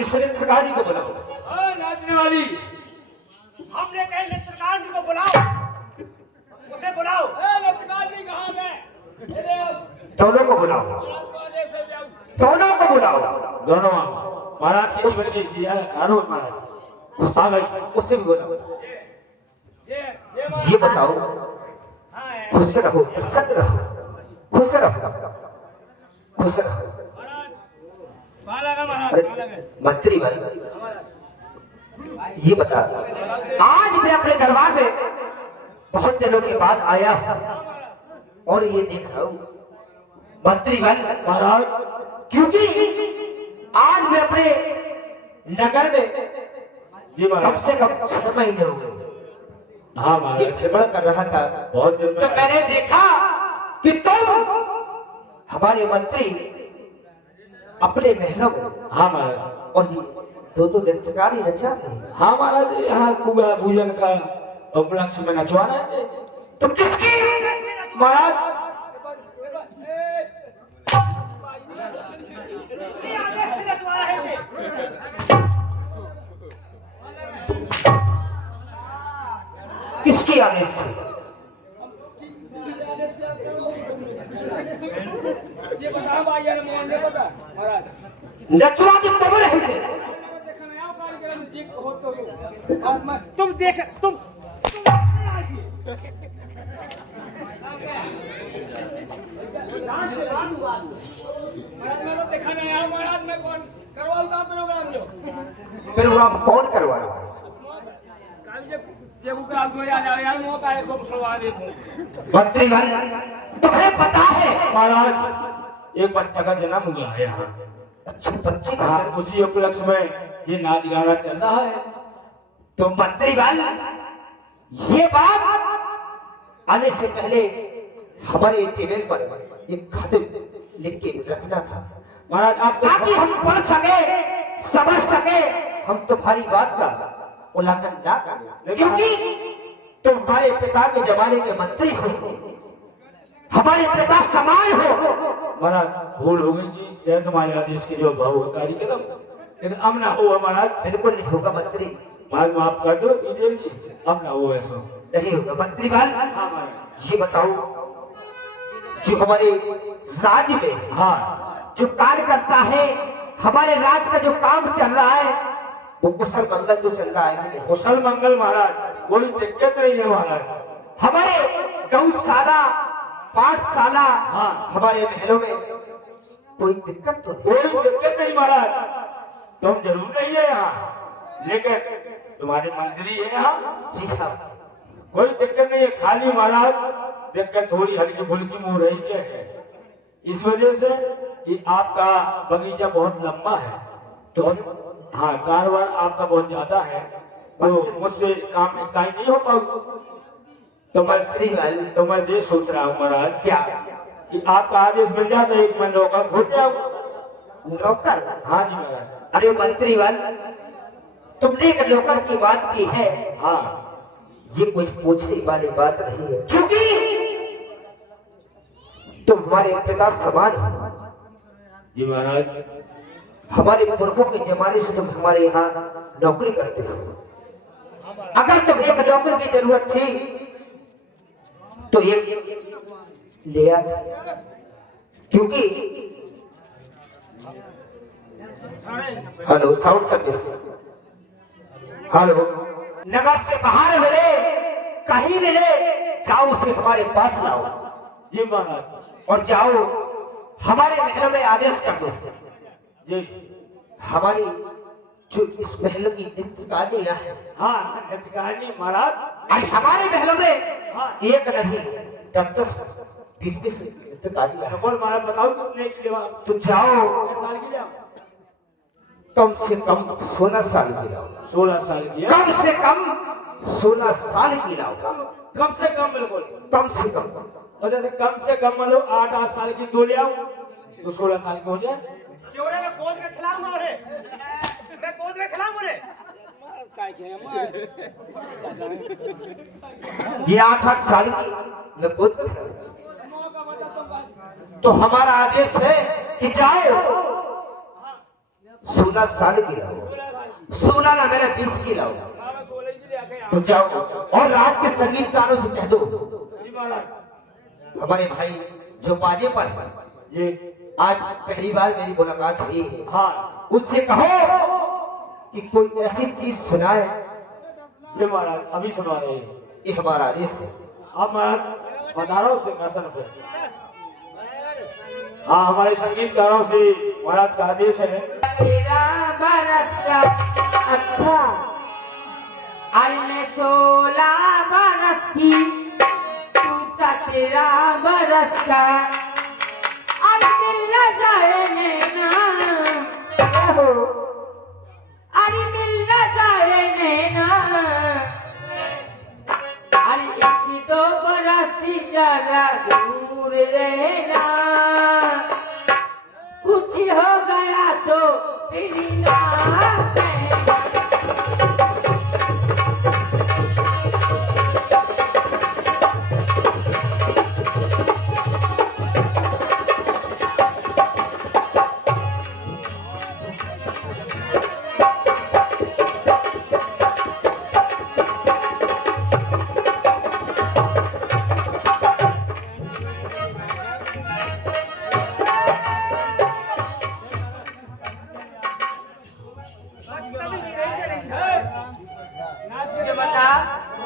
इस नृत्यकारी को बुलाओ। नाचने वाली हमने कहे नृत्यकारी को बुलाओ, उसे बुलाओ। नृत्यकारी कहाँ गए? दोनों को बुलाओ, दोनों को बुलाओ। दोनों महाराज की बंदी जी कानून महाराज गुस्सा गई, उसे भी बुलाओ। ये बताओ, खुश रहो, प्रसन्न रहो, खुश रहो, खुश रहो। अरे मंत्री भाई, ये बता, आज मैं अपने दरबार में बहुत दिनों के बाद आया और ये देख रहा हूँ मंत्री भाई महाराज, क्योंकि आज मैं अपने नगर में जी कम से कम 6 महीने हो गए। हाँ ये महाराज, भ्रमण कर रहा था, बहुत दिन तो मैंने देखा कि तुम हमारे मंत्री अपने महलों में, हाँ महाराज, और ये दो नृत्यकारी नचा रहे हैं। हाँ महाराज, यहाँ कुबा पूजन का उपलक्ष्य में नचवाना है। तो किसकी महाराज किसकी आदेश से? ये बता भाई यार, मुझे बता महाराज, नचवा के तुम रहे थे। तुम देख, तुम महाराज मैं कौन करवाऊंगा प्रोग्राम जो फिर वो आप कौन करवा रहा है? मंत्री भाई, तुम्हें पता है महाराज एक बच्चा का जन्म हुआ है यहाँ। अच्छा, बच्चे का हाँ, जन्म। उसी उपलक्ष्य में ये नाच गाना चल रहा है। तो मंत्री भाई, ये बात आने से पहले हमारे टेबल पर एक खत लिख के रखना था महाराज, आप ताकि हम पढ़ सके, समझ सके, हम तुम्हारी बात का उल्लंघन ना करें, क्योंकि तुम हमारे पिता के जमाने के मंत्री हो, हमारे पिता समान हो। महाराज भूल हो गई जी, चाहे तुम्हारे आदेश के जो भाव कार्यक्रम, लेकिन अब ना हो महाराज। बिल्कुल नहीं होगा मंत्री, महाराज माफ कर दो जी, अब ना हो ऐसा नहीं होगा मंत्री भाई। हाँ महाराज, ये बताओ, जो हमारे राज्य में हाँ जो कार्य करता है, हमारे राज्य का जो काम चल रहा है, वो कुशल मंगल जो चल रहा है, कुशल मंगल महाराज, कोई दिक्कत नहीं है महाराज। हमारे गौशाला, पाठशाला, हाँ। हमारे महलों में कोई दिक्कत तो नहीं? कोई दिक्कत नहीं महाराज, तुम जरूर नहीं है यहाँ, लेकिन तुम्हारे मंत्री है यहाँ। जी हाँ, कोई दिक्कत नहीं है, खाली महाराज दिक्कत थोड़ी हल्की फुल्की मुंह रही के है, इस वजह से कि आपका बगीचा बहुत लंबा है, तो हाँ कारोबार आपका बहुत ज्यादा है, तो मुझसे काम इकाई नहीं हो पाऊ। तो मैं ये सोच रहा हूँ महाराज क्या कि आपका आदेश मिल जाता है, एक मैं नौकर खोज जाऊँ। नौकर? हाँ जी महाराज। अरे मंत्री वाल, तुमने एक नौकर की बात की है, हाँ ये कोई पूछने वाली बात नहीं है, क्योंकि तुम हमारे पिता समान हो। जी महाराज। हमारे पुरखों के जमाने से तुम हमारे यहाँ नौकरी करते हो। अगर तुम्हें एक नौकर की जरूरत थी तो एक ले आ, क्योंकि हेलो साउंड सर्विस, हेलो, नगर से बाहर मिले, कहीं मिले, जाओ उसे हमारे पास लाओ। जी महाराज। और जाओ हमारे महलों में आदेश कर दो। जी। हमारी जो इस महलों की नित्यकालियां है, हाँ नित्यकालिनी महाराज। और हमारे महलों में हाँ। एक नहीं 10-10 20-20 नित्यकालियां है। कौन महाराज बताओ कितने की लेवा? तो जाओ कितने साल की लेवा? कम से कम 16 साल की लाओ। 16 साल की है? कम से कम 16 साल की लाओ। कम से कम बिल्कुल। कम से कम। और जैसे कम से कम मान लो 8-8 साल की दो ले आओ तो 16 साल की हो जाए। क्यों रे मैं गोद में खिलाऊंगा उन्हें, मैं गोद में खिलाऊंगा उन्हें। ये 8-8 साल की मैं खुद तो हमारा आदेश है कि जाओ 16 साल की लाओ। 16 ना मेरा 20 की लाओ। तो जाओ और रात के संगीतकारों से कह दो, हमारे भाई जो बाजे पर है, जी आज पहली बार मेरी मुलाकात हुई है, हाँ उससे कहो कि कोई ऐसी चीज सुनाए। जी महाराज अभी सुना रहे हैं। ये हमारा आदेश है। आप महाराज पधारो सिंहासन पे। हाँ हमारे संगीतकारों से महाराज का आदेश है। अच्छा आई मैं 16 बरस की, तू 17 बरस का, अरे मिल न जाए नैना, अरे मिल न जाए नैना, अरे 1-2 बरस जरा दूर रहना, कुछ हो गया तो फिर ना कहना।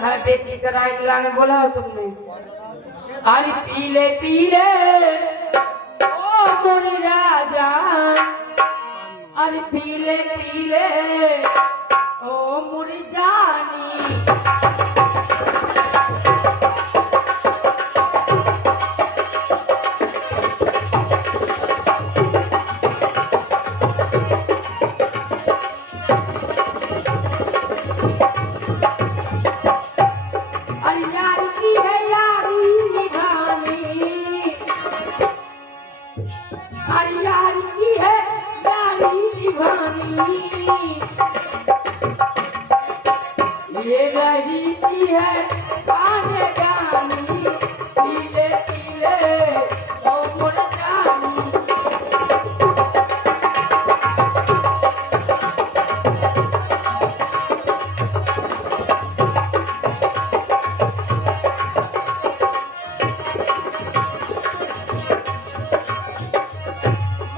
मैं बेटी का राइट लाने बोला हो तुमने। अरे पीले पीले ओ मोरी राजा, अरे पीले पीले ओ मोरी जानी, ये रही की है गाने गानी, पीले पीले ओ मुर्दानी।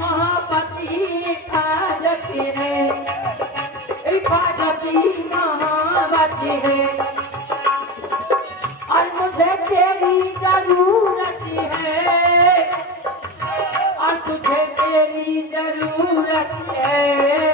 महापति खाजती है, हिफाजती महावती है, और मुझे तेरी जरूरत है, और तुझे तेरी जरूरत है।